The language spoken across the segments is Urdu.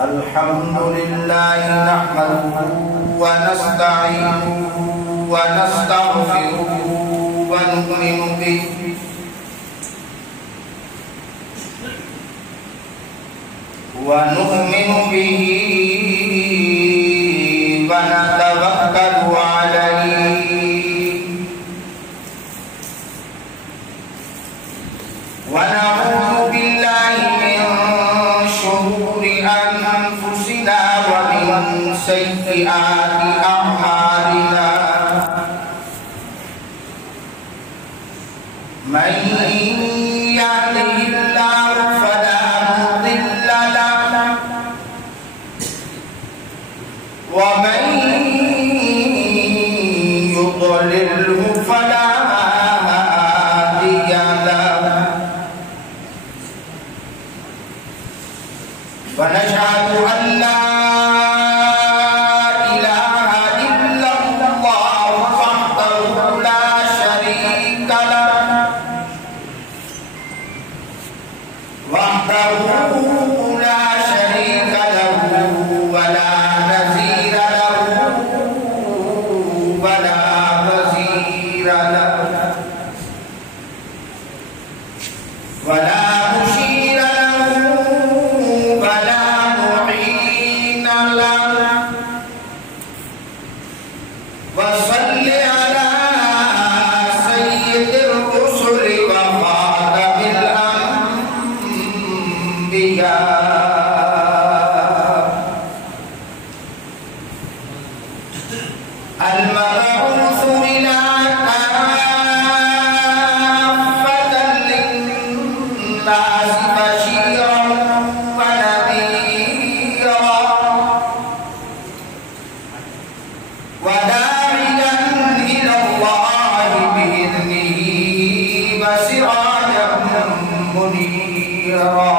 الحمد لله نحمده ونستعينه ونستغفره ونؤمن به ونتوكل عليه ونعوذ بالله من شرور أنفسنا ومن سيئات أعمالنا من يهده الله فلا مضل له ومن يضلله فلا هادي له ونشهد أن لا إله إلا الله وحده لا شريك له ولا نظير له ولا وزير له ولا مشير له ولا معين له وصل على سيد الرسل وخاتم الأنبياء المبعوث إلى كافة للناس بشيرا ونذيرا وداعيا إلى الله بإذنه وسراجا منيرا.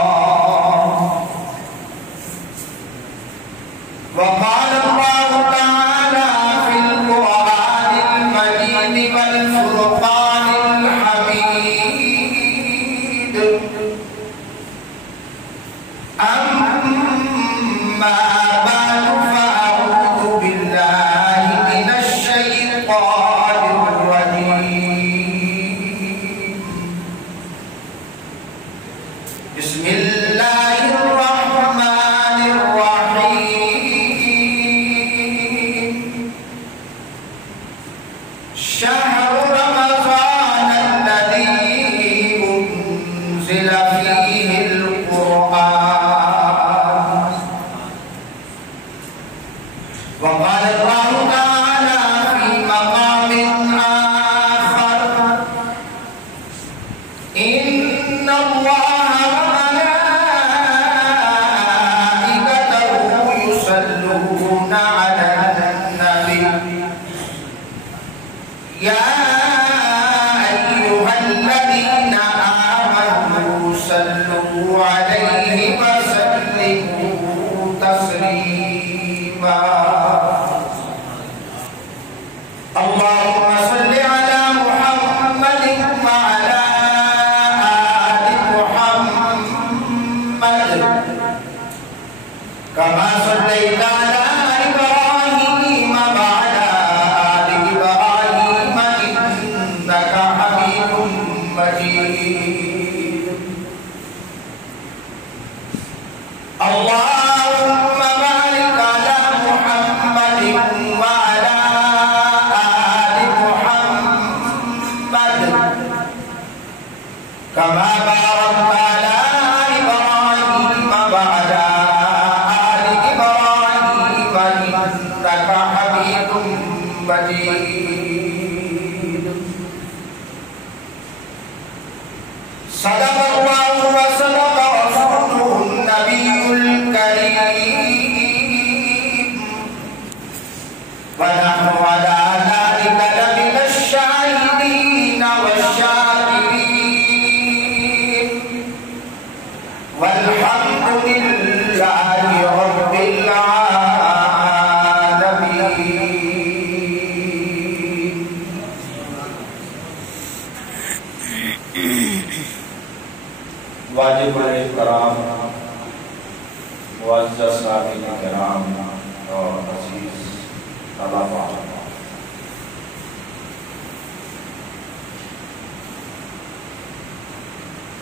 وقال الله تعالى في القرآن المجيد والفرقان الحميد أما بعد فأعوذ بالله من الشيطان الرجيم. بسم الله الرحمن الرحيم. شهر رمضان الذي أنزل فيه القرآن. وقال الله تعالى في مقام آخر إن الله وملائكته يصلون على النبي يا أيها الذين آمنوا صلوا عليه وسلموا تسليما. اللهم صل على محمد وعلى آل محمد كما صليت على إبراهيم وعلى آل إبراهيم إنك حميد مجيد. اللهم بارك على محمد وعلى آل محمد كما باركت على إبراهيم وعلى آل إبراهيم إنك حميد مجيد. صدق الله وصدق رسوله النبي الكريم ونحن على ذلك لمن الشاهدين والشاكرين والحمد لله رب العالمين. واجب الکرام، معزز سامعین کرام اور عزیز طلباء،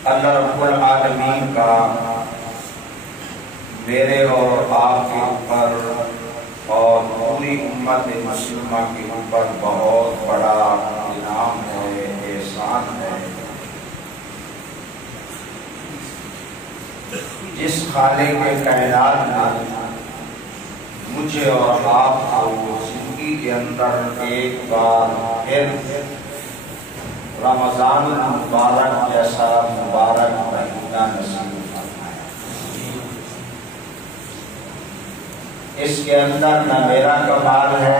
اللہ رب العالمین کا میرے اور آپ کے اوپر اور پوری امت مسلمہ کے اوپر بہت بڑا انعام ہے، احسان ہے، جس خالق کائنات نے مجھے اور آپ کو زندگی کے اندر ایک بار پھر رمضان المبارک جیسا مبارک مہینہ نصیب فرمایا۔ اس کے اندر نہ میرا کمال ہے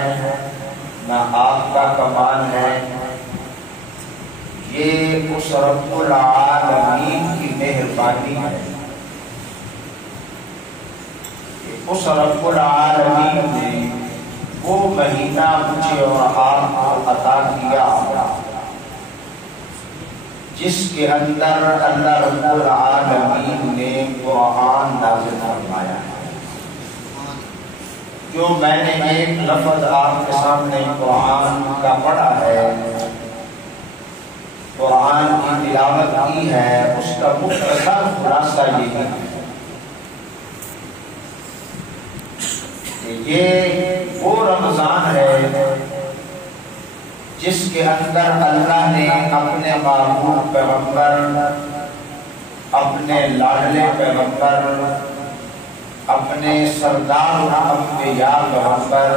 نہ آپ کا کمال ہے، یہ اس رب العالمین کی مہربانی ہے، اس رب العالمین نے وہ مہینہ مجھے اور آپ کو عطا کیا جس کے اندر اللہ رب العالمین نے قرآن نازل فرمایا ہے۔ جو میں نے ایک لفظ آپ کے سامنے قرآن کا پڑھا ہے، قرآن کی تلاوت کی ہے، اس کا مختصر خلاصہ یہ ہے کہ یہ وہ رمضان ہے جس کے اندر اللہ نے اپنے محبوب پیغمبر، اپنے لاڈلے پیغمبر، اپنے سردار الانبیاء پیغمبر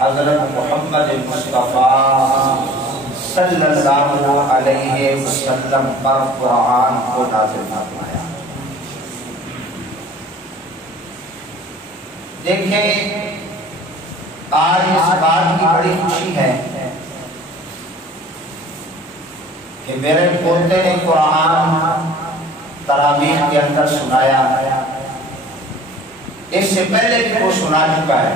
حضرت محمد مصطفیٰ صلی اللہ علیہ وسلم پر قرآن کو نازل فرمایا۔ دیکھیں، آج اس بات کی بڑی خوشی ہے کہ میرے پوتے نے قرآن تراویح کے اندر سنایا، اس سے پہلے بھی وہ سنا چکا ہے،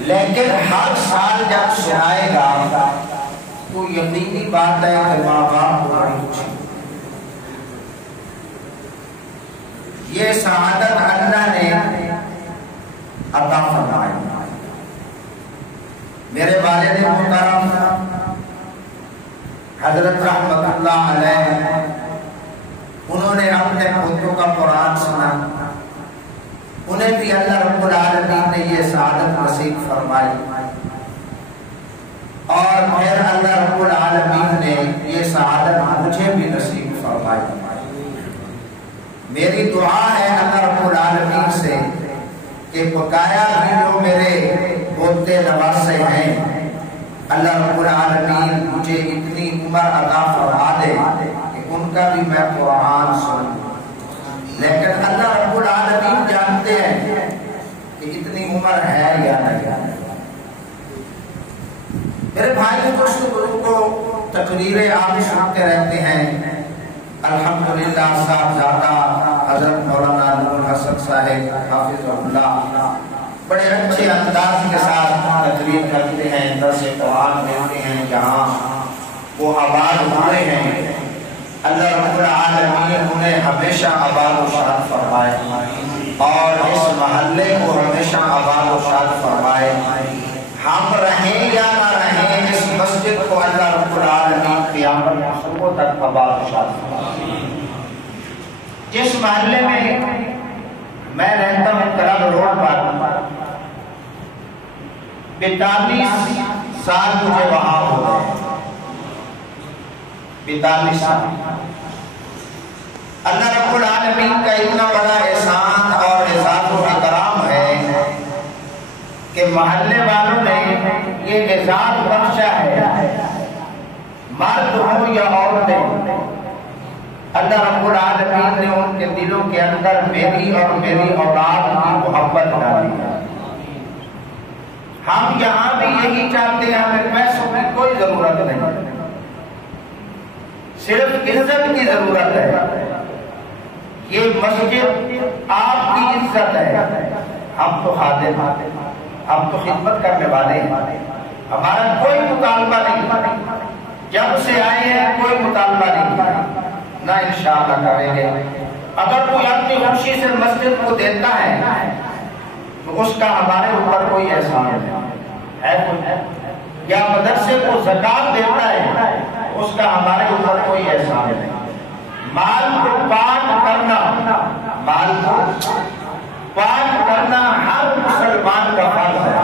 لیکن ہر سال جب سنائے گا تو یقینی بات ہے کہ ماں باپ کو بڑی خوشی۔ یہ سعادت اللہ نے عطا فرمائی۔ میرے والد محترم حضرت رحمت اللہ علیہ، انہوں نے اپنے پوتوں کا قرآن سنا، انہیں بھی اللہ رب العالمین نے یہ سعادت نصیب فرمائی، اور پھر اللہ رب العالمین نے یہ سعادت مجھے بھی نصیب فرمائی۔ میری دعا ہے اللہ رب العالمین سے کہ بقایا بھی جو میرے پوتے نواسے ہیں، اللہ رب العالمین مجھے اتنی عمر عطا فرما دے کہ ان کا بھی میں قرآن سنوں، لیکن اللہ رب العالمین جانتے ہیں کہ اتنی عمر ہے یا نہیں۔ میرے بھائی دوست کو تقریریں آپ سنتے رہتے ہیں، الحمدللہ صاحبزادہ حضرت مولانا نور حسن صاحب حافظ اللہ بڑے اچھے انداز کے ساتھ تقریر کرتے ہیں، درس قرآن دیتے ہیں جہاں وہ آباد ہوئے ہیں، اللہ رب العالمین انہیں ہمیشہ آباد و شاد فرمائے اور اس محلے کو ہمیشہ آباد و شاد فرمائے۔ ہم رہیں یا نہ رہیں، اس مسجد کو اللہ رب العالمین قیامت کے صبح تک آباد و شاد فرمائے۔ جس محلے میں میں رہتا ہوں کلب روڈ پر، 42 سال مجھے وہاں ہو گئے، 42 سال۔ اللہ رب العالمین کا اتنا بڑا احسان اور اعزاز و اکرام ہے کہ محلے والوں نے یہ اعزاز بخشا ہے، مرد ہوں یا عورتیں، اللہ رب العالمین نے ان کے دلوں کے اندر میری اور میری اولاد کی محبت ڈالی ہے۔ ہم یہاں بھی یہی چاہتے ہیں، ہمیں پیسوں کی کوئی ضرورت نہیں، صرف عزت کی ضرورت ہے۔ یہ مسجد آپ کی عزت ہے، ہم تو خادم ہیں، ہم تو خدمت کرنے والے ہیں، ہمارا کوئی مطالبہ نہیں، جب سے آئے ہیں کوئی مطالبہ نہیں کیا، نہ انشاءاللہ کریں گے۔ اگر کوئی اپنی خوشی سے مسجد کو دیتا ہے تو اس کا ہمارے اوپر کوئی احسان ہے کوئی؟ یا مدرسے کو زکات دیتا ہے اس کا ہمارے اوپر کوئی احسان نہیں۔ مال کو پاک کرنا، مال کو پاک کرنا ہر مسلمان کا فرض ہے۔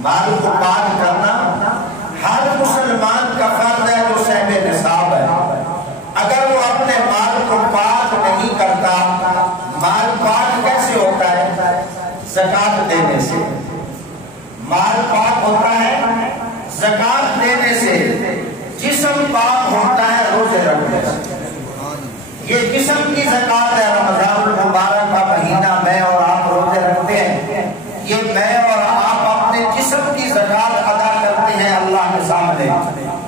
مال کو پاک کرنا ہر مسلمان کا فرض ہے جو صاحب نصاب ہے۔ اگر وہ اپنے مال کو پاک نہیں کرتا، مال پاک کیسے ہوتا ہے؟ زکات دینے سے۔ مال پاک ہوتا ہے زکات دینے سے، جسم پاک ہوتا ہے روزے رکھنے سے۔ یہ جسم کی زکات ہے۔ رمضان المبارک کا مہینہ میں اور آپ روزے رکھتے ہیں، یہ میں اور آپ اپنے جسم کی زکات ادا کرتے ہیں اللہ کے سامنے،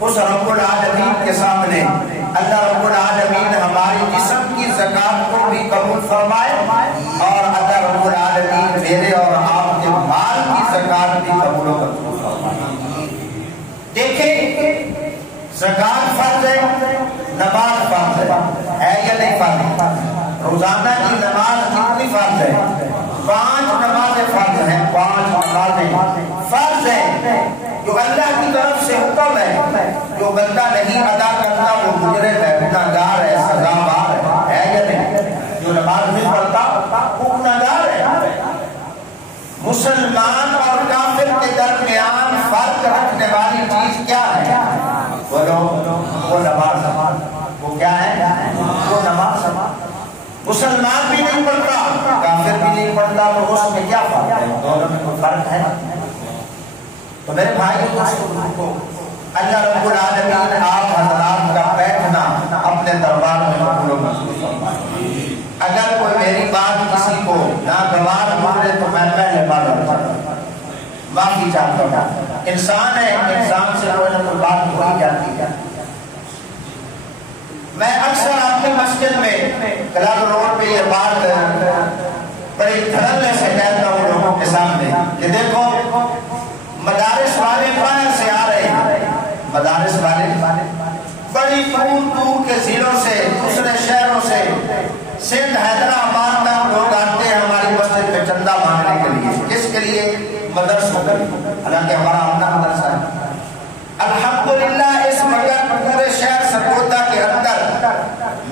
اس رب العالمین کے سامنے۔ اللہ رب العالمین ہماری جسم کی زکات کو بھی قبول فرمائے اور اللہ رب العالمین میرے اور آپ کے مال کی زکات بھی قبول فرمائے۔ دیکھیں، زکات فرض ہے، نماز فرض ہے یا نہیں فرض؟ روزانہ کی نماز کتنی فرض ہے؟ 5 نمازیں فرض ہیں، 5 نمازیں فرض ہیں جو اللہ کی طرف سے حکم ہے۔ جو بندہ نہیں ادا کرتا وہ مجرم ہے، گناہگار ہے، سزاوار ہے یا نہیں؟ جو نماز نہیں پڑھتا وہ گناہگار ہے۔ مسلمان اور کافر کے درمیان فرق رکھنے والی چیز کیا ہے؟ بولو، وہ نماز۔ وہ کیا ہے؟ وہ نماز۔ مسلمان بھی نہیں پڑھتا، کافر بھی نہیں پڑھتا، تو اس میں کیا فرق ہے؟ دونوں میں کوئی فرق ہے؟ تو میرے بھائی کو اللہ رب العالمین آپ حضرات کا بیٹھنا اپنے دربار میں قبول و منظور فرمائے۔ اگر کوئی میری بات کسی کو ناگوار گزرے تو میں پہلے معافی چاہتا ہوں۔ انسان ہے، انسان سے کوئی نہ کوئی بات ہو ہی جاتی ہے۔ میں اکثر اپنی مسجد میں کلال روڈ پہ یہ بات بڑی دھڑلے سے کہتا ہوں لوگوں کے سامنے کہ دیکھو، مدارس والے باہر سے آ رہے ہیں، مدارس والے بڑی دور دور کے ضلعوں سے، دوسرے شہروں سے، سندھ حیدرآباد تک لوگ آتے ہیں ہماری مسجد میں چندہ مانگنے کے لیے۔ کس کے لیے؟ مدرسوں کے لیے، حالانکہ ہمارا اپنا مدرسہ ہے۔ الحمدللہ اس وقت پورے شہر سرگودا کے اندر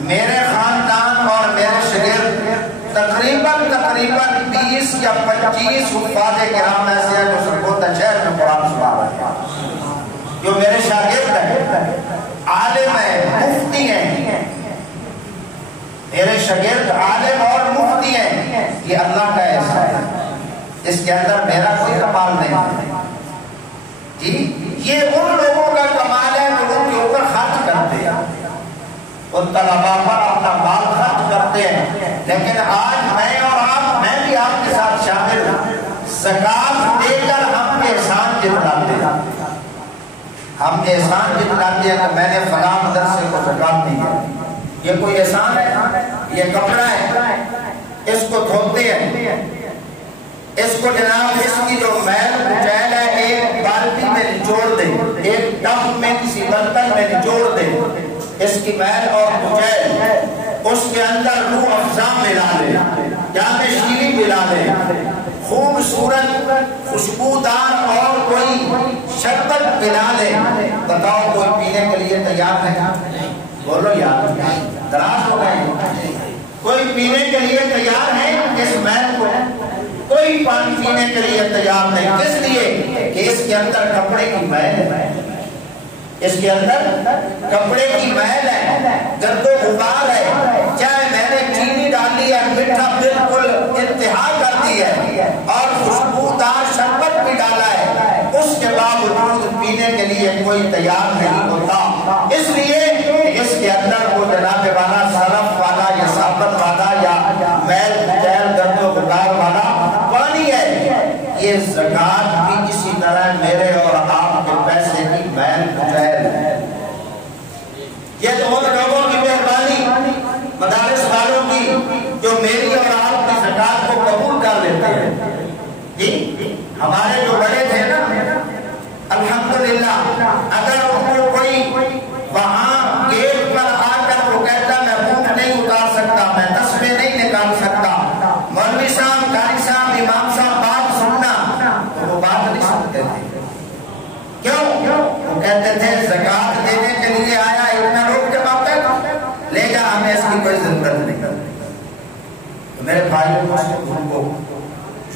میرے خاندان اور میرے شاگرد تقریباً 20 یا 25 حفاظ کرام ایسے ہیں جو سرگودا شہر میں قرآن سنا رہے ہیں، جو میرے شاگرد ہیں، عالم ہیں، مفتی ہیں۔ میرے شاگرد عالم اور مفتی ہیں، یہ اللہ کا احسان ہے، اس کے اندر میرا کوئی کمال نہیں ہے جی۔ یہ ان لوگوں کا کمال ہے جو ان کے اوپر خرچ کرتے ہیں، ان طلباء پر اپنا مال خرچ کرتے ہیں۔ لیکن آج میں اور آپ، میں بھی آپ کے ساتھ شامل ہوں، زکات دے کر ہم احسان جتلاتے ہیں۔ ہم احسان جتلاتے ہیں کہ میں نے فلاں مدرسے کو زکات نہیں دی۔ یہ کوئی احسان ہے؟ یہ کپڑا ہے، اس کو دھوتے ہیں، اس کو جناب اس کی جو میل کچیل ہے ایک بالٹی میں نچوڑ دیں، ایک ٹب میں کسی برتن میں نچوڑ دیں، اس کی میل اور کچیل، اس کے اندر روح افزا ملا لیں، جام شیریں ملا لیں، خوبصورت خوشبودار اور کوئی شربت ملا لیں۔ بتاؤ کوئی پینے کے لیے تیار ہے؟ بولو یار، دراز ہو گئے۔ کوئی پینے کے لیے تیار ہے اس میل کو؟ کوئی پانی پینے کے لیے تیار نہیں۔ کس لیے؟ کہ اس کے اندر کپڑے کی میل ہے، اس کے اندر کپڑے کی میل ہے، گرد و غبار ہے۔ چاہے میں نے چینی ڈالی ہے، میٹھا بالکل انتہا کر دی ہے اور خوشبودار شربت بھی ڈالا ہے، اس کے باوجود پینے کے لیے کوئی تیار نہیں ہوتا۔ اس لیے اس کے اندر وہ جناب والا سرف والا یا صابن والا یا میل کچیل گرد و غبار والا پانی ہے۔ یہ زکات بھی اسی طرح میرے اور آپ کے پیسے کی میل کچیل ہے۔ یہ تو ان لوگوں کی مہربانی، مدارس والوں کی، جو میری اور آپ کی زکات کو قبول کر لیتے ہیں جی۔ ہمارے جو بڑے تھے نا، الحمدللہ، اگر ان کو زکات دینے کے لیے آیا، اتنا لوگ جمع کر لے جا، ہمیں اس کی کوئی ضرورت نہیں کرتی۔ تو میرے بھائیوں کو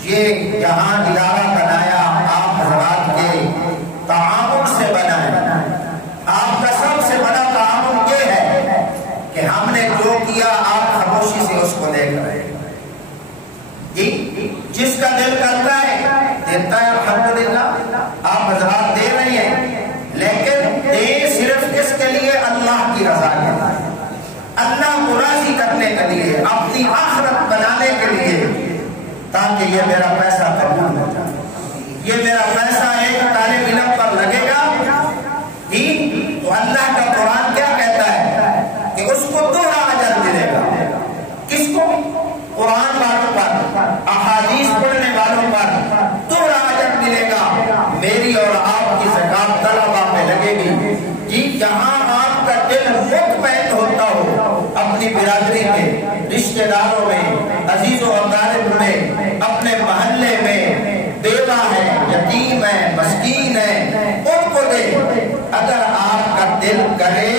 یہ یہاں ادارہ بنایا آپ حضرات کے تعاون سے بنا ہے۔ آپ کا سب سے بڑا تعاون یہ ہے کہ ہم نے جو کیا آپ خاموشی سے اس کو دیکھ رہے ہیں۔ جس کا دل کرتا ہے دیتا ہے، الحمدللہ آپ حضرات دے رہے ہیں، لیکن دے صرف کس کے لیے؟ اللہ کی رضا کے لیے، اللہ کو راضی کرنے کے لیے، اپنی آخرت بنانے کے لیے، تاکہ یہ میرا پیسہ قبول ہو جائے۔ یہ میرا پیسہ ایک طالب علم پر لگے گا تو اللہ کا قرآن کیا کہتا ہے کہ اس کو دوہرا اجر ملے گا۔ کس کو؟ قرآن والوں پر، احادیث پڑھنے والوں پر دوہرا اجر ملے گا۔ میری اور آپ کی زکات طلبہ میں لگے گی جی، جہاں آپ کا دل مطمئن ہوتا ہو اپنی برادری میں، رشتہ داروں میں، عزیز و اقارب میں، اپنے محلے میں، بیوہ ہے، یتیم ہے، مسکین ہے، ان کو دے۔ اگر آپ کا دل کرے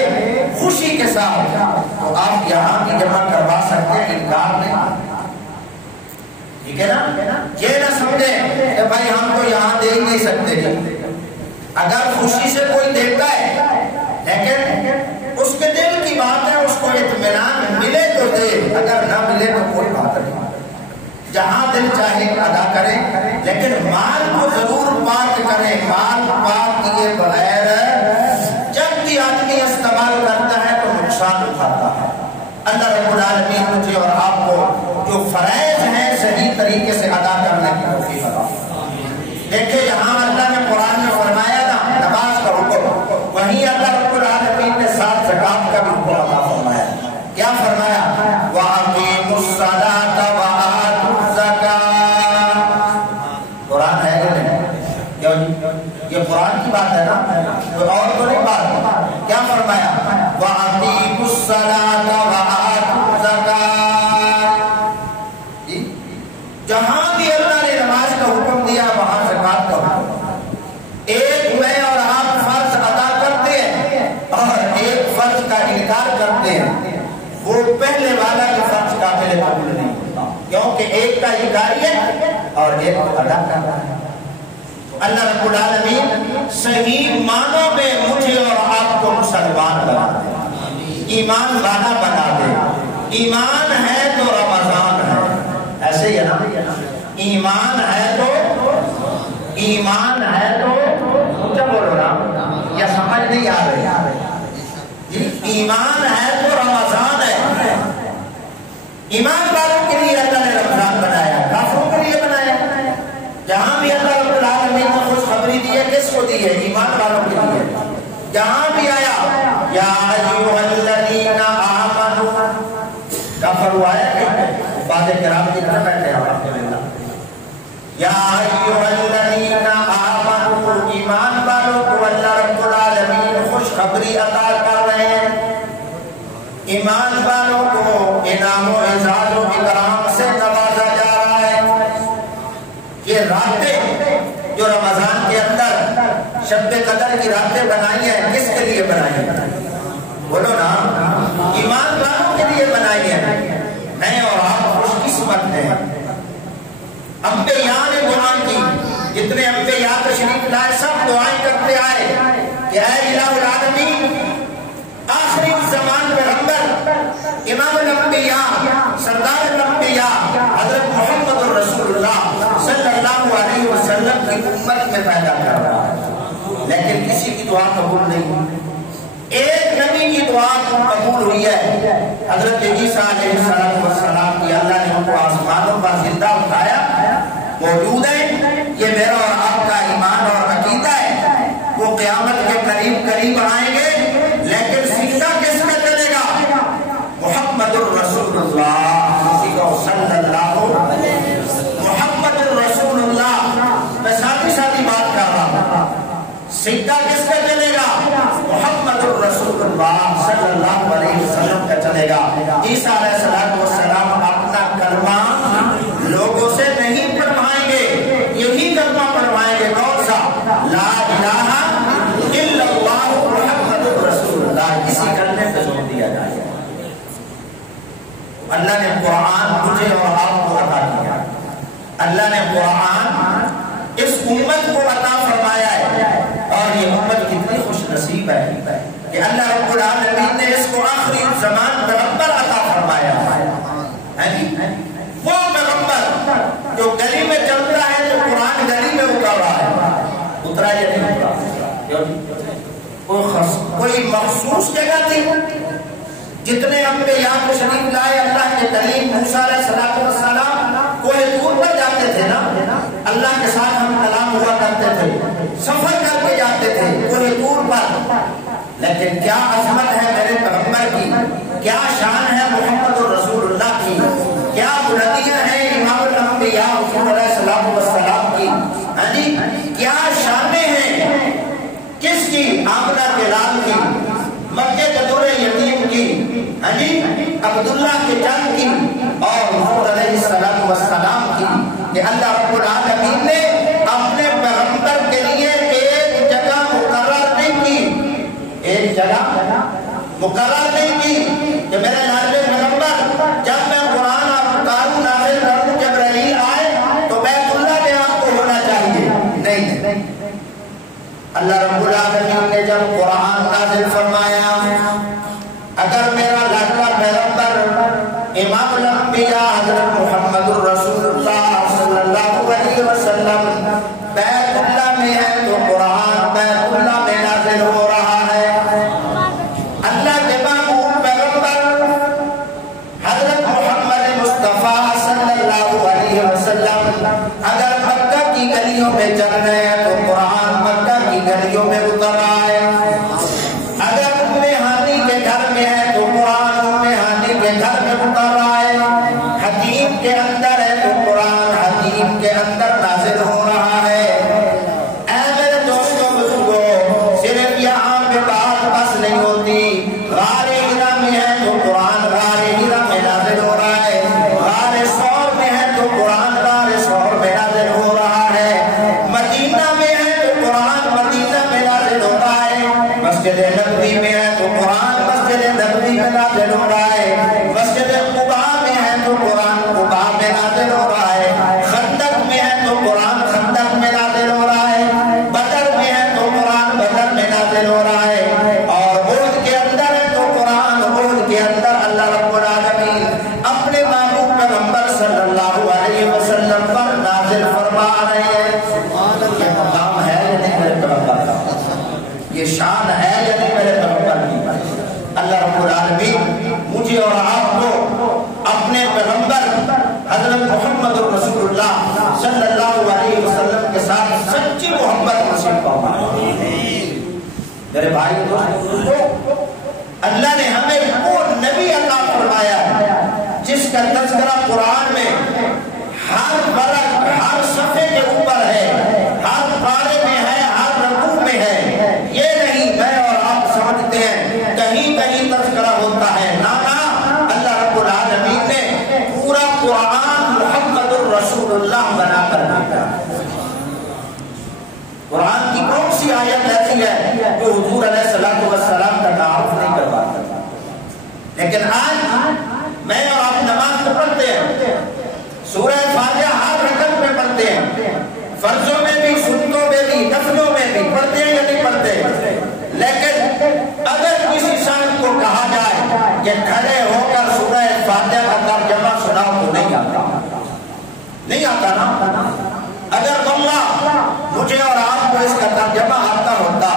خوشی کے ساتھ تو آپ یہاں بھی جمع کروا سکتے ہیں، انکار نہیں۔ ٹھیک ہے نا؟ یہ نہ سمجھیں کہ بھائی ہم تو یہاں دے ہی نہیں سکتے۔ اگر خوشی سے کوئی دیتا ہے لیکن اس کے دل کی بات ہے، اس کو اطمینان ملے تو دے، اگر نہ ملے تو کوئی بات نہیں۔ جہاں دل چاہے ادا کریں، لیکن مال کو ضرور پاک کریں۔ مال پاک کیے بغیر جب بھی آدمی استعمال کرتا ہے تو نقصان اٹھاتا ہے۔ اللہ رب العالمین مجھے اور آپ کو جو فرائض ہیں صحیح طریقے سے ادا کرنے کی توفیق عطا فرمائے۔ دیکھیں یہاں اللہ نے قرآن میں فرمایا نا نماز کا حکم، وہیں اللہ رب العالمین نے ساتھ زکات کا بھی حکم عطا فرمایا۔ کیا فرمایا؟ وَأَقِيمُوا الصَّلَاةَ وَآتُوا الزَّكَاةَ۔ قرآن ہے کہ نہیں؟ یہ قرآن کی بات ہے نا، کوئی اور تو نہیں بات۔ کیا فرمایا؟ وَأَقِيمُوا الصَّلَاةَ وَآتُوا الزَّكَاةَ۔ جہاں بھی اللہ نے نماز کا حکم دیا وہاں زکات کا حکم۔ ایک میں اور آپ فرض ادا کرتے ہیں اور ایک فرض کا انکار کرتے ہیں، وہ پہلے والا کے فرض قابل قبول نہیں ہوتا، کیونکہ ایک کا انکاری ہے اور ایک کو ادا کر رہا ہے۔ اللہ رب العالمین صحیح معنوں میں مجھے اور آپ کو مسلمان بنا دے، ایمان والا بنا دے۔ ایمان ہے تو رمضان ہے، ایسے ہی ہے نا؟ ایمان ہے تو کیا بولو نا، یا سمجھ نہیں آ رہی؟ ایمان ہے تو رمضان ہے۔ ایمان والوں کے لیے اللہ نے رمضان بنایا، کافروں کے لیے بنایا۔ جہاں بھی اللہ رب العالمین نے خوشخبری دی ہے، کس کو دی ہے؟ ایمان والوں کے لیے۔ جہاں بھی آیا یا ایھا الذین آمنوا، کافر آیا کہ بعد کرام کی طرح بیٹھے ہیں الحمدللہ۔ یا ایھا الذین آمنوا، ایمان والوں کو اللہ رب العالمین خوشخبری عطا کر رہے ہیں۔ ایمان والوں کو انعام و اعزاز و اکرام سے نوازا جا رہا ہے۔ یہ راتیں جو رمضان کے اندر شب قدر کی راتیں بنائی ہیں، کس کے لیے بنائی ہیں؟ بولو نا، ایمان والوں کے لیے بنائی ہیں۔ میں اور آپ خوش قسمت ہیں۔ انبیاء نے دعا کی، جتنے انبیاء تشریف لائے سب دعائیں کرتے آئے کہ اے الہ العالمین، آخری زمان پیغمبر، امام الانبیاء، سردار الانبیاء حضرت محمد الرسول اللہ صلی اللہ علیہ وسلم کی امت میں پیدا کر رہا ہے، لیکن کسی کی دعا قبول نہیں ہوئی۔ ایک نبی کی دعا قبول ہوئی ہے، حضرت عیسیٰ علیہ السلام کی۔ اللہ نے ان کو آسمانوں پر زندہ اٹھایا، موجود ہے۔ یہ میرا اور آپ کا ایمان اور عقیدہ ہے۔ وہ قیامت کے قریب آئیں گے، لیکن سیدھا کس میں چلے گا؟ محمد الرسول اللہ صلی اللہ محمد الرسول اللہ۔ میں ساتھی بات کر رہا ہوں، سیدھا کس کا چلے گا؟ محمد الرسول اللہ صلی اللہ علیہ وسلم کا چلے گا۔ عیسیٰ علیہ السلام اپنا کلمہ لوگوں سے نہیں پڑھوائیں گے، یہی کلمہ پڑھوائیں گے، کون سا؟ لا الہ الا اللہ مجھے اور آپ کو عطا کیا. اللہ نے قرآن اس امت کو عطا فرمایا ہے اور یہ امت کتنی خوش نصیب ہے کہ اللہ رب العالمین نے اس کو آخری زمان پیغمبر عطا فرمایا ہے. وہ پیغمبر جو گلی میں چلتا ہے تو قرآن گلی میں اتر رہا ہے. اترا یا نہیں اترا؟ کوئی مخصوص جگہ تھی؟ جتنے انبیاء تشریف لائے اللہ کے کلیم موسیٰ علیہ السلام کوہ طور پر جاتے تھے نا, اللہ کے ساتھ ہم کلام ہوا کرتے تھے, سفر کر کے جاتے تھے کوہ طور پر. لیکن کیا عظمت ہے میرے پیغمبر کی, کیا شان ہے محمد رسول اللہ کی, کیا بلندیاں ہیں امام الانبیاء حضور علیہ السلام کی. ہاں جی, کیا شانیں ہیں کس کی؟ آمنہ کے لال کی, مکے کے دور یتیم کی, ہاں جی, عبداللہ کے جان کی اور حضور علیہ السلام کی. کہ اللہ رب العالمین نے اپنے پیغمبر کے لیے ایک جگہ مقرر نہیں کی, ایک جگہ مقرر نہیں کی کہ میرے نازل پیغمبر جب میں قرآن اور قانون نازل کروں جبرائیل آئے تو بیت اللہ میں آپ کو ہونا چاہیے. نہیں, اللہ رب العالمین نے جب قرآن نازل فرمایا, اگر میرا لاڈلا پیغمبر امام الانبیاء حضرت محمد الرسول اللہ صلی اللہ علیہ وسلم بیت اللہ میں ہے تو قرآن بیت اللہ میں نازل ہو رہا ہے. اللہ کے محبوب پیغمبر حضرت محمد مصطفیٰ صلی اللہ علیہ وسلم اگر مکہ کی گلیوں میں چل رہے ہیں تو قرآن مکہ کی گلیوں میں اتر رہا ہے. اگر ام ہانی کے گھر میں ہے تو قرآن ام ہانی کے گھر میں اتر رہا ہے. حتیم کے اندر ہے تو قرآن حتیم کے اندر نازل ہو رہا ہے. اے میرے دوستوں بزرگوں, صرف یہاں پہ بات بس نہیں ہوتی. غار ہرا میں ہے تو قرآن غار ہرا میں نازل ہو رہا ہے. غار ثور میں ہے تو قرآن غار ثور میں نازل ہو رہا ہے. مدینہ میں ہے تو قرآن مدینہ میں نازل ہو رہا ہے. مسجد نبوی میں ہے تو قرآن مسجد نبوی میں نازل ہو رہا ہے. مسجد قباء میں ہے تو قرآن قباء میں نازل ہو رہا ہے. خندق میں ہے تو قرآن خندق میں نازل ہو رہا ہے. بدر میں ہے تو قرآن بدر میں نازل ہو رہا ہے. اور احد کے اندر ہے تو قرآن احد کے اندر اللہ رب العالمین اپنے محبوب پیغمبر صلی اللہ علیہ وسلم پر نازل فرما رہے ہیں. یہ مقام ہے یا نہیں میرے پیغمبر کا؟ یہ شان ہے یا نہیں میرے پیغمبر کی؟ اللہ رب العالمین مجھے اور آپ کو اپنے پیغمبر حضرت محمد رسول اللہ صلی اللہ علیہ وسلم کے ساتھ سچی محبت نصیب فرمائے. میرے بھائی دوستو, اللہ نے ہمیں وہ نبی عطا فرمایا جس کا تذکرہ قرآن میں ہر ورق ہر صفحے کے اوپر ہے, ہر پارے میں ہے, ہر رکوع میں ہے. یہ نہیں میں اور آپ سمجھتے ہیں کہیں کہیں تذکرہ ہوتا ہے. نانا, اللہ رب العالمین نے پورا قرآن محمد الرسول اللہ بنا کر دیا. قرآن کی کون سی آیت ایسی ہے جو حضور علیہ السلام کا تعارف نہیں کرواتا؟ لیکن آج میں اور آپ نماز تو پڑھتے ہیں, سورہ فاتحہ ہر رکعت میں پڑھتے ہیں, فرضوں میں بھی سنتوں میں بھی نفلوں میں بھی پڑھتے ہیں یا نہیں پڑھتے. لیکن اگر کسی شخص کو کہا جائے کہ کھڑے ہو کر سورہ فاتحہ کا ترجمہ سناؤ تو نہیں آتا, نہیں آتا نا. اگر واللہ مجھے اور آپ کو اس کا ترجمہ آتا ہوتا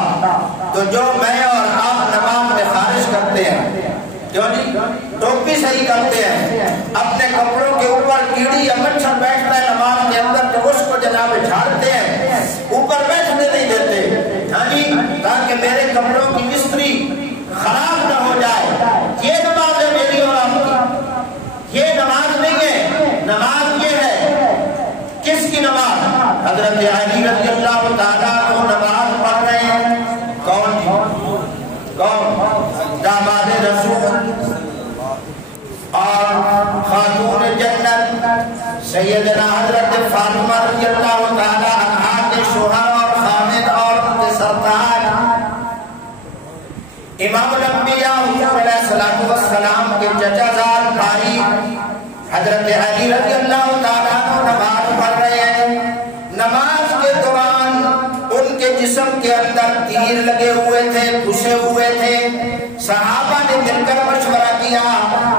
تو جو میں اور آپ نماز میں خارج کرتے ہیں, کیوں نہیں, ٹوپی صحیح کرتے ہیں, اپنے کپڑوں کے اوپر کیڑی یا مچھر بیٹھتا ہے نماز کے اندر تو اس کو جناب جھاڑتے ہیں, اوپر بیٹھنے نہیں دیتے, ہاں جی, تاکہ میرے کپڑوں کی مستری خراب نہ ہو جائے. یہ نماز ہے میری اور آپ کی, یہ نماز نہیں ہے. نماز یہ ہے کس کی نماز؟ حضرت علی رضی اللہ تعالیٰ عنہ نماز پڑھ رہے ہیں. کون؟ داماد رسول اور خاتون جنت سیدنا حضرت فاطمہ رضی اللہ تعالیٰ عنہا کے شوہر اور خامد اور ان کے سردار امام الانبیاء حضور علیہ السلام کے چچا زاد بھائی حضرت علی رضی اللہ تعالیٰ عنہ نماز پڑھ رہے ہیں. نماز کے دوران ان کے جسم کے اندر تیر لگے ہوئے تھے, گھسے ہوئے تھے. صحابہ نے مل کر مشورہ کیا,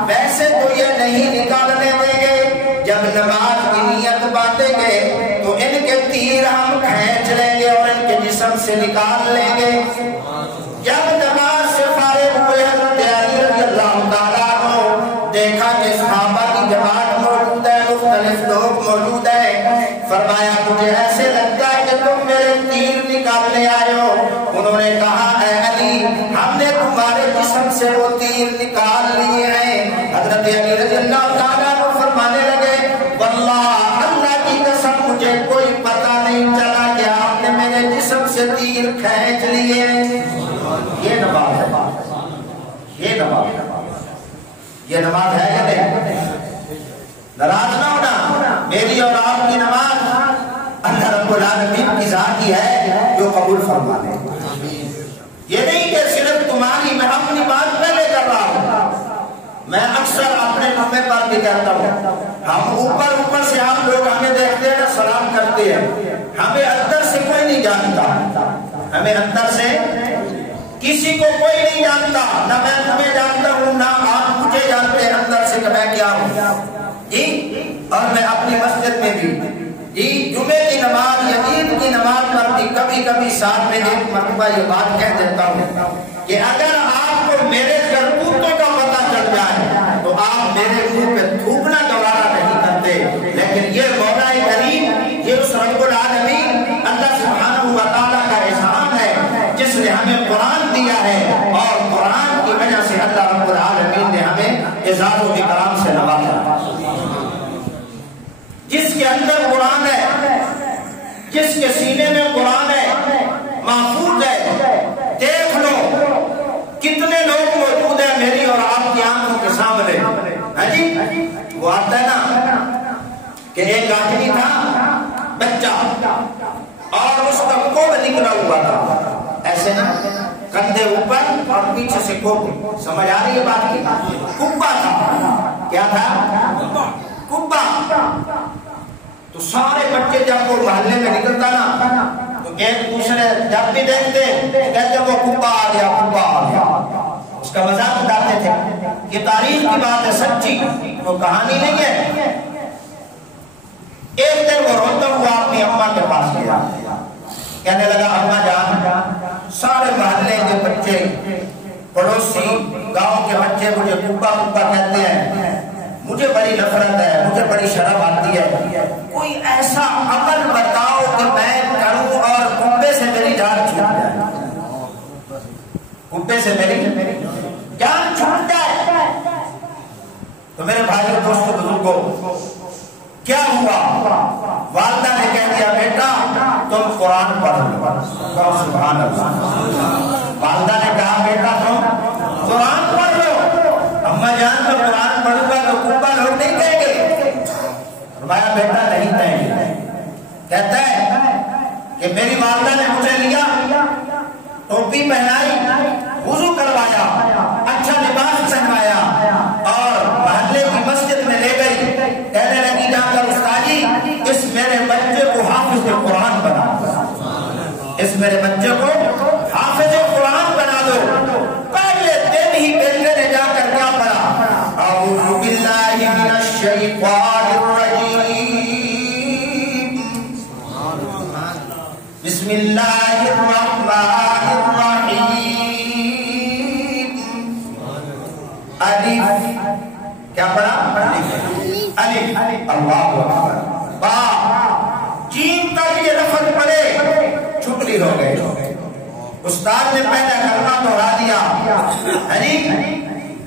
ویسے تو یہ نہیں نکالنے دیں گے, جب نماز کی نیت باندھیں گے تو ان کے تیر ہم کھینچ لیں گے اور ان کے جسم سے نکال لیں گے. جب نماز سے فارغ ہوئے حضرت علی رضی اللہ تعالیٰ عنہ دیکھا کہ صحابہ کی جماعت موجود ہے, مختلف لوگ موجود ہیں. فرمایا مجھے ایسے لگتا ہے کہ تم میرے تیر نکالنے آئے ہو. انہوں نے کہا اے علی, ہم نے تمہارے جسم سے وہ تیر نکال لیے ہیں. حضرت علی رضی اللہ تعالیٰ عنہ فرمانے لگے واللہ اللہ کی قسم مجھے کوئی پتہ نہیں چلا کہ آپ نے میرے جسم سے تیر کھینچ لیے. یہ نماز ہے, یہ نماز ہے, یہ نماز ہے یا نہیں؟ ناراض نہ ہونا, میری اور آپ کی نماز اللہ رب العالمین کی ذات ہی ہے جو قبول فرما لے. یہ نہیں کہ صرف تمہاری, میں اپنی بات پہلے کر رہا ہوں. میں اکثر اپنے نمبے پر بھی کہتا ہوں, ہم اوپر سے آپ لوگ ہمیں دیکھتے ہیں, سلام کرتے ہیں, ہمیں اندر سے کوئی نہیں جانتا. ہمیں اندر سے کسی کو کوئی نہیں جانتا, نہ میں تمہیں جانتا ہوں نہ آپ مجھے جانتے ہیں اندر سے کہ میں کیا ہوں. جی, اور میں اپنی مسجد میں بھی جی جمعے کی نماز یا عید کی نماز پر بھی کبھی کبھی ساتھ میں ایک مرتبہ یہ بات کہہ دیتا ہوں کہ اگر آپ کو میرے کرتوتوں کا پتہ چل جائے تو آپ میرے منہ پہ تھوکنا گوارا نہیں کرتے. لیکن یہ مولا کریم, یہ اس رب العالمین اللہ سبحانہ و تعالیٰ کا احسان ہے جس نے ہمیں قرآن دیا ہے, اور قرآن کی وجہ سے اللہ رب العالمین نے ہمیں اعزاز و اکرام سے نوازا. جس کے اندر قرآن ہے, جس کے سینے میں قرآن ہے, محفوظ ہے. دیکھ لو کتنے لوگ موجود ہیں میری اور آپ کی آنکھوں کے سامنے. ہاں جی, وہ آتا ہے نا کہ ایک آدمی تھا بچہ اور اس کا کوب نکلا ہوا تھا, ایسے نا کندھے اوپر اور پیچھے سے کوب. سمجھ آ رہی ہے بات کی؟ کبا تھا. کیا تھا؟ کبا. تو سارے بچے جب وہ محلے میں نکلتا نا تو ایک دوسرے جب بھی دیکھتے کہتے وہ کبا آ گیا, کبا آ گیا, اس کا مذاق اڑاتے تھے. یہ تاریخ کی بات ہے, سچی, وہ کہانی نہیں ہے. ایک دن وہ روتا ہوا اپنی اماں کے پاس گیا, کہنے لگا اماں جان, سارے محلے کے بچے, پڑوسی, گاؤں کے بچے مجھے کبا کبا کہتے ہیں, مجھے بڑی نفرت ہے, مجھے بڑی شرم آتی ہے. کوئی ایسا عمل بتاؤ کہ میں کروں اور کبے سے میری جان چھوٹ جائے, کبے سے میری جان چھوٹ جائے. تو میرے بھائیوں, دوستوں, بزرگوں, کیا ہوا؟ والدہ نے کہہ دیا بیٹا تم قرآن پڑھ لو. سبحان اللہ. والدہ نے کہا بیٹا تم قرآن پڑھ لو. اماں جان میں قرآن پڑھوں گا تو کبا لوگ نہیں کہیں گے. فرمایا بیٹا نہیں کہیں گے. کہتا ہے کہ میری والدہ نے مجھے لیا, ٹوپی پہنائی, وضو کروایا, اچھا لباس پہنوایا اور محلے کی مسجد میں لے گئی. کہنے لگی جا کر استاد جی اس میرے بچے کو حافظ قرآن بنا, اس میرے بچے کو حافظ قرآن بنا دو. پہلے دن ہی بیٹے نے جا کر کیا پڑھا؟ اعوذ باللہ من الشیطان الرجیم, بسم اللہ الرحمن الرحیم. الف, کیا پڑھا؟ الف. اللہ اکبر. با, جیم تک یہ لفظ پڑھے چھٹی ہو گئے. استاد نے پہلا کلمہ دہرا دیا,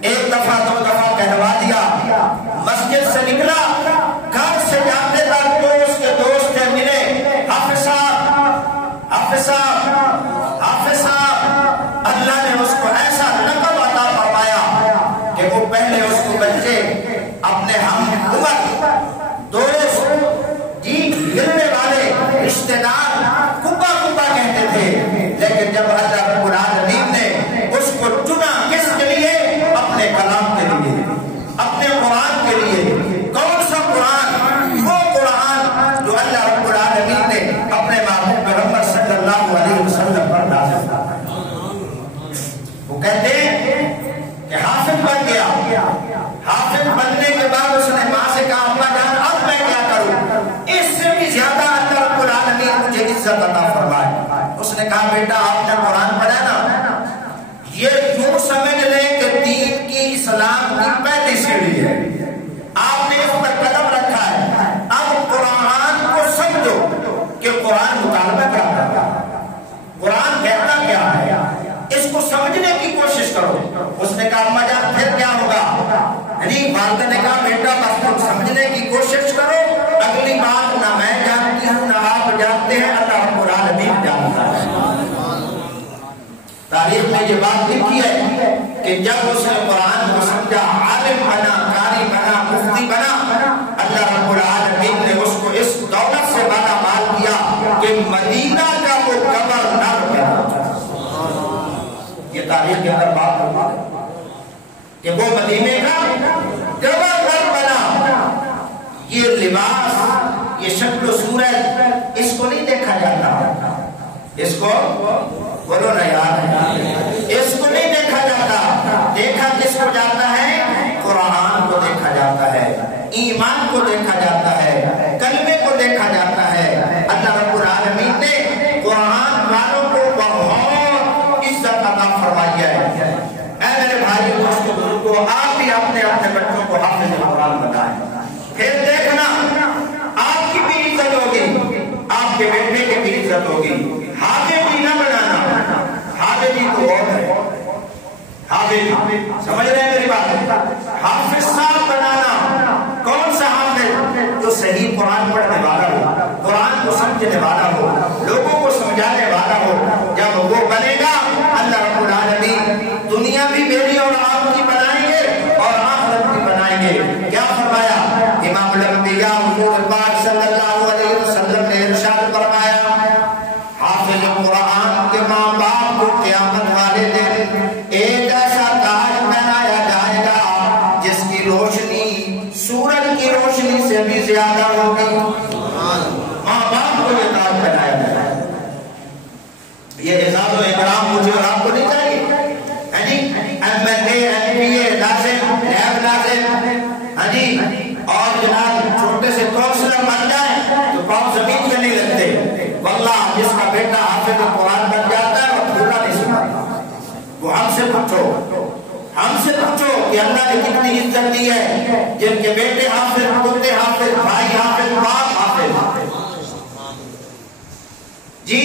ایک دفعہ دو دفعہ کہلوا دیا. مسجد سے نکلا, گھر سے جاتے تک جو اس کے دوست تھے ملے, حافظ صاحب, حافظ صاحب, حافظ صاحب. اللہ نے اس کو ایسا لقب عطا فرمایا کہ وہ پہلے اس کو بچے اپنے ہم عمر, دوست, جی ملنے والے, رشتے دار کبا کبا کہتے تھے. لیکن جب اللہ رب العالمین نے اس کو چنا کس کے لیے؟ اپنے کلام کے لیے, اپنے قرآن کے لیے. کہتے کہ حافظ بن گیا، حافظ بننے کے بعد اس نے ماں سے کہا ابا جان اب میں کیا کروں، اس سے بھی زیادہ اللہ رب العالمین مجھے عزت عطا فرمائے۔ اس نے کہا بیٹا آپ نے قرآن پڑھا نا، یہ یوں سمجھ لیں کہ دین کی اسلام کی پہلی سیڑھی ہے، آپ نے اس پر قدم رکھا ہے، اب قرآن کو سمجھو کہ قرآن مطالبہ کیا کرتا ہے، قرآن کہتا کیا ہے، اس کو سمجھنے کی کوشش کرو۔ اس نے کہا اما جان پھر کیا ہوگا؟ والدہ نے کہا بیٹا بس تم سمجھنے کی کوشش کرو، اگلی بات نہ میں جانتی ہوں نہ آپ جانتے ہیں، اللہ رب العالمین جانتا ہے۔ تاریخ میں یہ بات لکھی ہے کہ جب اس نے قرآن کو سمجھا، عالم بنا، قاری بنا، مفتی بنا، اللہ رب العالمین نے اس کو اس دولت سے بڑا مال دیا کہ مدینہ کا وہ گورنر بنا۔ یہ تاریخ کے اندر بات ہوگی کہ وہ مدینے کا گورنر بنا۔ یہ لباس، یہ شکل و صورت، اس کو نہیں دیکھا جاتا، اس کو بولو نا یار، اس کو نہیں دیکھا جاتا، دیکھا کس کو جاتا ہے؟ قرآن کو دیکھا جاتا ہے، ایمان کو دیکھا جاتا ہے، کلمے کو دیکھا جاتا ہے۔ اللہ رب العالمین نے قرآن والوں کو بہت عزت عطا فرمائی ہے۔ اے میرے بھائی دوستو بزرگو، آپ بھی اپنے اپنے بچوں کو حافظ قرآن بنائیں، پھر دیکھنا آپ کی بھی عزت ہوگی، آپ کے بیٹے کی بھی عزت ہوگی۔ حافظ بھی نہ بنانا، حافظ بھی تو بہت ہے، حافظ سمجھ رہے ہیں میری بات؟ حافظ صاحب بنانا، کون سا حافظ؟ جو صحیح قرآن پڑھنے والا ہو، قرآن کو سمجھنے والا ہو، لوگوں کو سمجھانے والا ہو۔ جب وہ بنے گا اللہ رب العالمین دنیا بھی میری اور آپ کی بنائیں گے اور آخرت بھی بنائیں گے۔ کیا فرمایا امام الانبیاء حضور پاک صلی اللہ علیہ وسلم نے ارشاد فرمایا، حافظ قرآن کے ماں باپ کو قیامت والے دن ایک ایسا تاج پہنایا جائے گا جس کی روشنی سورج کی روشنی سے بھی زیادہ ہوگی۔ ماں باپ کو یہ تاج پہنایا جائے گا۔ یہ اعزاز و اکرام مجھے اور آپ کو نہیں چاہیے؟ MLA MPA لازم، نیب لازم، اور جناب چھوٹے سے کونسلر بن جائیں تو پاؤں زمین پہ نہیں لگتے۔ واللہ جس کا بیٹا حافظ قرآن بن جاتا ہے وہ پورا نہیں سنتا۔ وہ ہم سے پوچھو کہ اللہ نے کتنی عزت دی ہے جن کے بیٹے حافظ، پوتے حافظ، بھائی حافظ، باپ حافظ۔ جی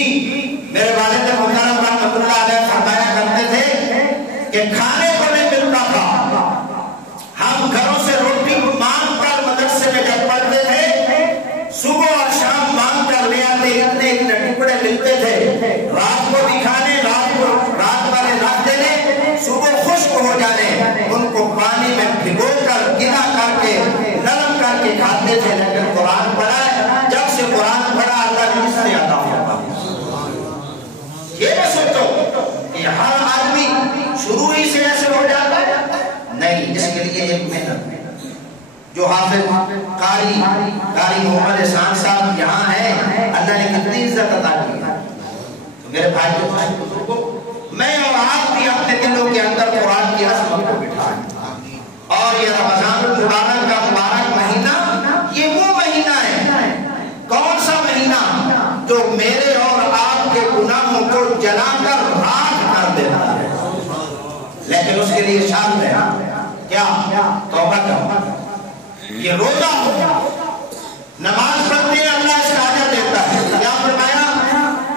میرے والد محترم رحمۃ اللہ علیہ فرمایا کرتے تھے کہ کھانے کو نہیں ملتا تھا، ہم گھروں سے روٹی مانگ کر مدرسے میں جب پڑھتے تھے صبح اور شام مانگ کر لے آتے، اتنے اتنے ٹکڑے ملتے تھے، رات کو بھی کھانے، رات والے رکھ دینے، صبح خشک ہو جانے، ان کو پانی میں بھگو کر گنا کر کے نرم کر کے کھاتے تھے۔ لیکن قرآن پڑھا ہے، جب سے قرآن پڑھا اللہ نے اس سے عطا فرمایا۔ یہ نہ سوچو کہ ہر آدمی شروع ہی سے ایسے ہو جاتا ہے، نہیں، اس کے لیے ایک محنت ہے۔ جو حافظ قاری محمد احسان صاحب یہاں ہیں، اللہ نے کتنی عزت عطا کی ہے۔ تو میرے بھائی بزرگوں، میں اور آپ بھی اپنے دلوں کے اندر قرآن کی عظمت کو بٹھائیں، اور یہ رمضان المبارک کا مبارک مہینہ یہ وہ مہینہ ہے، کون سا مہینہ؟ جو میرے اور آپ کے گناہوں کو جلا کر راکھ کر دیتا ہے، لیکن اس کے لیے شرط ہے، کیا؟ توبہ کرنا۔ یہ روزہ نماز پڑھتے ہیں اللہ اس کا اجر دیتا ہے۔ کیا فرمایا؟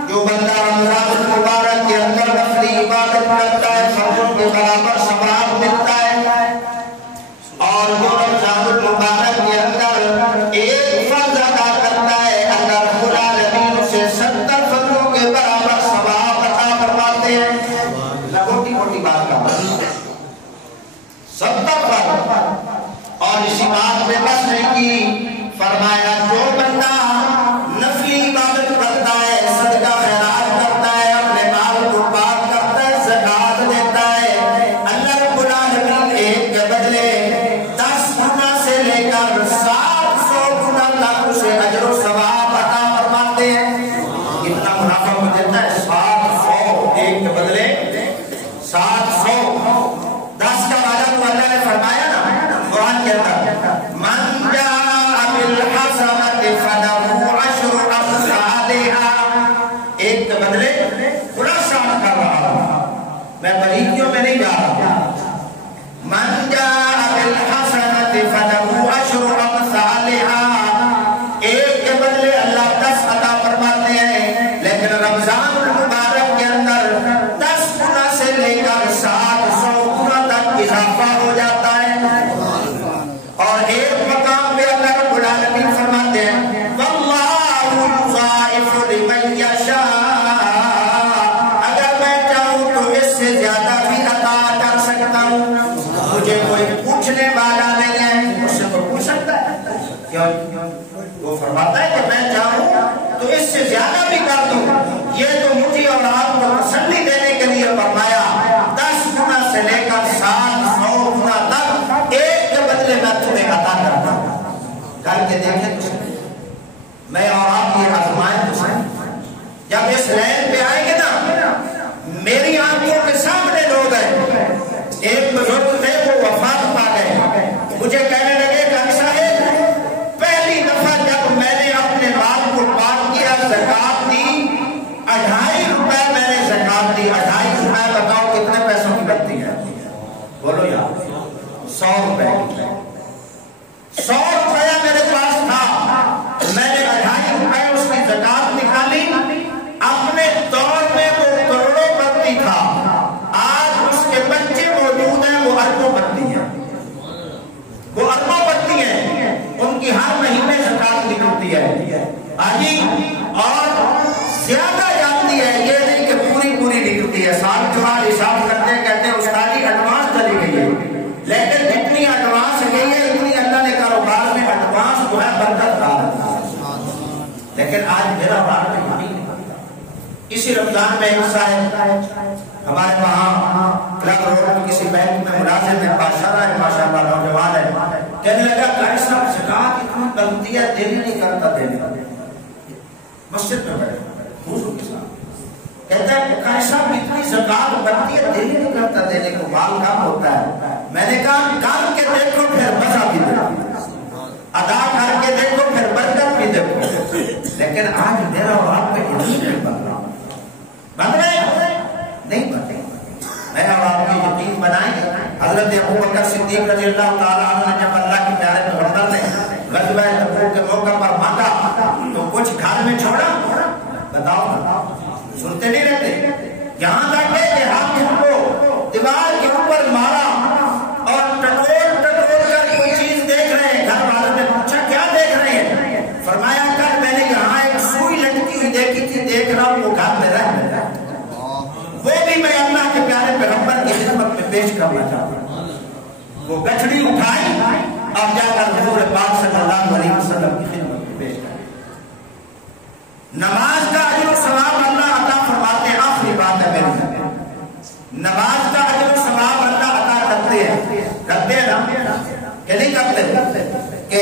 جو بندہ رمضان المبارک کے اندر نفلی عبادت کرتا ہے فرضوں کے برابر ثواب ملتا ہے، اور جو رمضان المبارک کے اندر ایک فرض ادا کرتا ہے اللہ رب العالمین اسے 70 فرضوں کے برابر ثواب عطا فرماتے ہیں۔ موٹی موٹی بات کا 70 فرض، اور اسی بات میں بس نہیں کی، فرمایا جو بندہ نفلی عبادت کرتا ہے، صدقہ خیرات کرتا ہے، اپنے مال کو پاک کرتا ہے، زکات دیتا ہے، اللہ 10 کا وعدہ تو اللہ نے فرمایا نا قرآن کے اندر، من جاء بالحسنۃ فلہ عشر امثالھا، ایک کے بدلے خلاصہ کر رہا ہوں، میں باریکیوں میں نہیں جا رہا، من جاء بالحسنۃ فلہ عشر امثالھا، ایک کے بدلے اللہ 10 عطا فرماتے ہیں، لیکن رمضان المبارک کے اندر 10 گنا سے لے کر 700 گنا تک اضافہ ہو جاتا ہے۔ اور ایک مقام پہ اللہ رب العالمین فرماتے ہیں واللہ یضاعف لمن یشاء، اگر میں چاہوں تو اس سے زیادہ بھی عطا کر سکتا ہوں، مجھے کوئی پوچھنے والا نہیں ہے، مجھ سے کوئی پوچھ سکتا ہے کیوں؟ وہ فرماتا ہے کہ میں چاہوں تو اس سے زیادہ بھی کر دوں، یہ تو مجھے اور آپ کو تسلی دینے کے لیے فرمایا 10 گنا سے لے کر 700 گنا تک ایک کے بدلے میں تمہیں عطا کرتا ہوں۔ کر کے دیکھیں تو میں اور آپ یہ آزمائیں تو جب اس لین پہ آئیں گے نا، میری آنکھوں کے سامنے لوگ ہیں، ایک بزرگ تھے وہ وفات پا گئے، مجھے کہنے لگے کہ صاحب پہلی دفعہ جب میں نے اپنے مال کو پاک کیا، زکات دی، 2.5 روپے میں نے زکات دی، 2.5 روپے بتاؤ کتنے پیسوں کی بنتی ہے؟ بولو یار 100 روپے کی، 100 روپیہ میرے پاس تھا، میں نے 2.5 روپے اس کی زکات نکالی، اپنے دور میں وہ کروڑوں پتی تھا، آج اس کے بچے موجود ہیں وہ اربوں پتی ہیں، وہ اربوں پتی ہیں، ان کی ہر مہینے زکات نکلتی ہے آجی، اور زیادہ جاتی ہے، یہ نہیں کہ پوری پوری نکلتی ہے، سال کے بعد حساب کرتے ہیں، کہتے ہیں استادی ایڈوانس چلی گئی ہے، لیکن جتنی ایڈوانس گئی ہے اتنی اللہ نے کاروبار میں ایڈوانس جو ہے برکت ڈالا، لیکن آج میرا بار میں نہیں نکلتا۔ اسی رمضان میں ایک صاحب ہمارے وہاں کلب روڈ میں کسی بینک میں ملازم ہے، بادشاہ ہے، ماشاءاللہ نوجوان ہے، کہنے لگا قاری صاحب زکات اتنی بنتی ہے دل ہی نہیں کرتا دینے، مسجد میں بیٹھے دوسروں کے ساتھ کہتا ہے قاری صاحب اتنی زکات بنتی ہے دل ہی نہیں کرتا دینے کو، مال کم ہوتا ہے۔ میں نے کہا کر کے دیکھو پھر مزہ بھی دیکھو، ادا کر کے دیکھو پھر برکت بھی دیکھو، لیکن آج میرا اور آپ کا علم نہیں بن رہا، بن رہے نہیں بنے، میں اور آپ کو یقین بنائیں گے۔ حضرت ابوبکر صدیق رضی اللہ تعالیٰ عنہ نے جب اللہ کے پیارے پیغمبر نے غزوہ تبوک کے موقع پر مانگا تو کچھ گھر میں چھوڑا، بتاؤ نا، سنتے نہیں رہتے، یہاں تک کہ ہم کو دیوار کے اوپر مارا اور ٹٹول کر کوئی چیز دیکھ رہے ہیں، گھر والوں نے پوچھا کیا دیکھ رہے ہیں؟ فرمایا کل میں نے یہاں ایک سوئی لٹکی ہوئی دیکھی تھی، دیکھ رہا ہوں وہ گھر میں رہ گیا، وہ بھی میں اللہ کے پیارے پیغمبر کی خدمت میں پیش کرنا چاہتا ہوں۔ وہ گچھڑی اٹھائی اور جا کر حضور پاک صلی اللہ علیہ وسلم کی خدمت میں پیش کریں۔ نماز کا اجر و ثواب اللہ عطا فرماتے ہیں، آخری بات ہے میری، نماز کا اجر و ثواب اللہ عطا کرتے ہیں نا کہ نہیں کرتے؟ کہ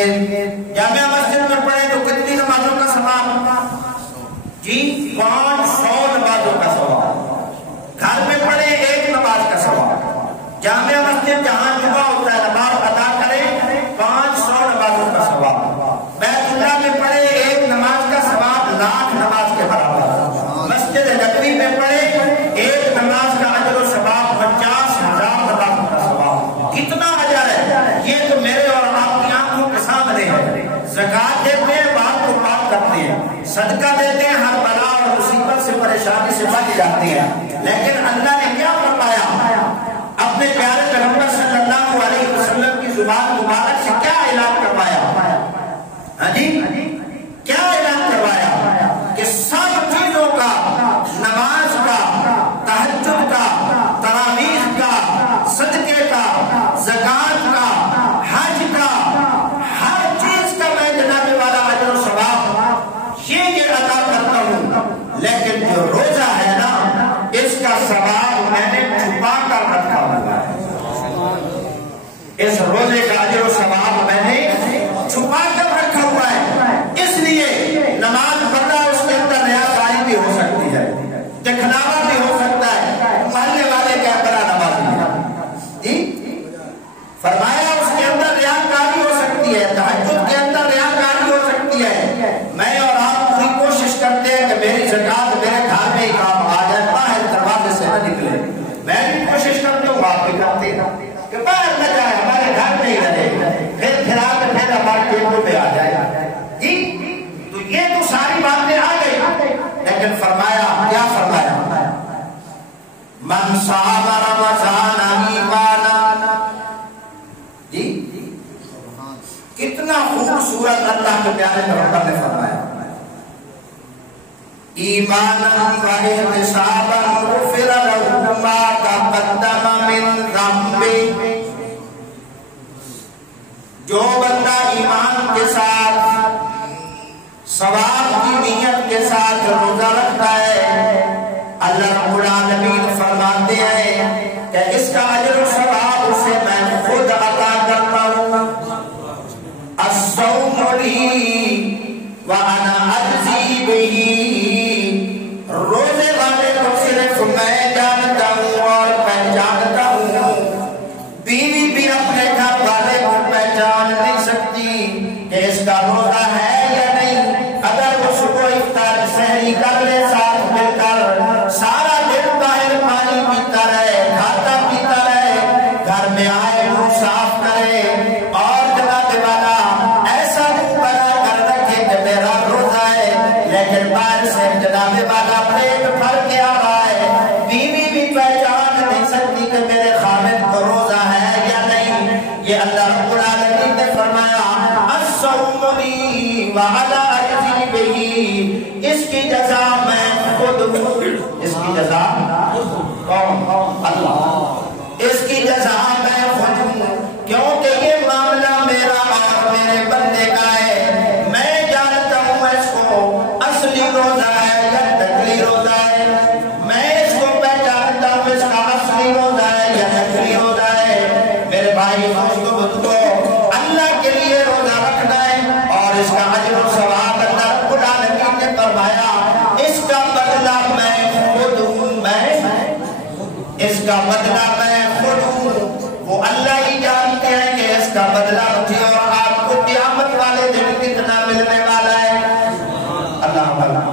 جامعہ مسجد میں پڑھے تو کتنی نمازوں کا ثواب؟ جی 500 نمازوں کا ثواب، گھر میں پڑھے 1 نماز کا ثواب، جامعہ مسجد جہاں جمعہ ہوتا ہے نماز ادا کرے 500 نمازوں کا ثواب، بیت اللہ میں پڑھے 1 نماز کا ثواب 1,00,000 نماز کے برابر، مسجد نبوی میں پڑھے 1 نماز کا اجر و ثواب 50,000 نمازوں کا ثواب، کتنا اجر ہے، یہ تو میرے اور آپ کی آنکھوں کے سامنے ہے۔ زکات دیتے ہیں بات کو پاک کرتے ہیں، صدقہ دیتے ہیں ہر بلا اور مصیبت سے پریشانی سے بچ جاتے ہیں، لیکن اللہ نے کیا فرمایا؟ اپنے پیارے پیغمبر صلی اللہ علیہ وسلم کی زبان مبارک سے کیا اعلان کروایا؟ ہاں جی کیا اعلان کروایا؟ کہ سب چیزوں کا، نماز کا، تہجد کا، تراویح کا، صدقے کا، زکات کا، حج کا، ہر چیز کا میں جناب والا اجر و ثواب یہ عطا کرتا ہوں، لیکن جو روزہ ہے نا اس کا ثواب میں نے چھپا کر رکھا ہوا ہے، اس روزے کا اجر و ثواب میں نے چھپا کر رکھا ہوا ہے، پیارے پیغمبر نے فرمایا ایماناً و احتساباً غفر لہ ما تقدم من ذنبہ، جو بندہ ایمان کے ساتھ ثواب کی نیت کے ساتھ روزہ رکھتا ہے، اللہ رب العالمین فرماتے ہیں کہ اس کا اجر و ثواب اسے میں خود عطا کرتا ہوں۔ الصوم لی وانا اجزی بہ، روزے والے کو صرف میں جانتا ہوں اور پہچانتا ہوں، بیوی بھی اپنے گھر والے کو پہچان نہیں سکتی کہ اس کا روزہ ہے یا نہیں۔ اگر وہ صبح افطار سحری کر لے ساتھ مل کر، سارا دن باہر پانی پیتا رہے، کھاتا پیتا رہے، گھر میں آئے منہ صاف کرے اور جناب والا ایسا منہ بنا کر رکھے کہ میرا روزہ ہے، لیکن باہر سے جناب والا پیٹ بھر کے آ رہا ہے، بیوی بھی پہچان نہیں سکتی کہ میرے خامد کو روزہ ہے یا نہیں۔ یہ اللہ رب العالمین نے فرمایا الصوم لی وانا اجزی بہ، اس کی جزا میں خود ہوں۔ اس کی جزا کون؟ اللہ۔ اس کی جزا میں خود ہوں، کیونکہ یہ معاملہ میرا اور میرے بندے کا ہے۔ میں جانتا ہوں اس کو اصلی روزہ ہے یا نقلی روزہ ہے، میں اس کو پہچانتا ہوں اس کا اصلی روزہ ہے یا نقلی روزہ ہے۔ میرے بھائی دوستو بزرگو، اللہ کے لیے روزہ رکھنا ہے اور اس کا اجر و ثواب اللہ رب العالمین نے فرمایا اس کا بدلہ میں خود ہوں، اس کا بدلہ میں خود ہوں۔ وہ اللہ ہی جانتے ہیں کہ اس کا بدلہ مجھے اور آپ کو قیامت والے دن کتنا ملنے والا ہے۔ اللہ تعالیٰ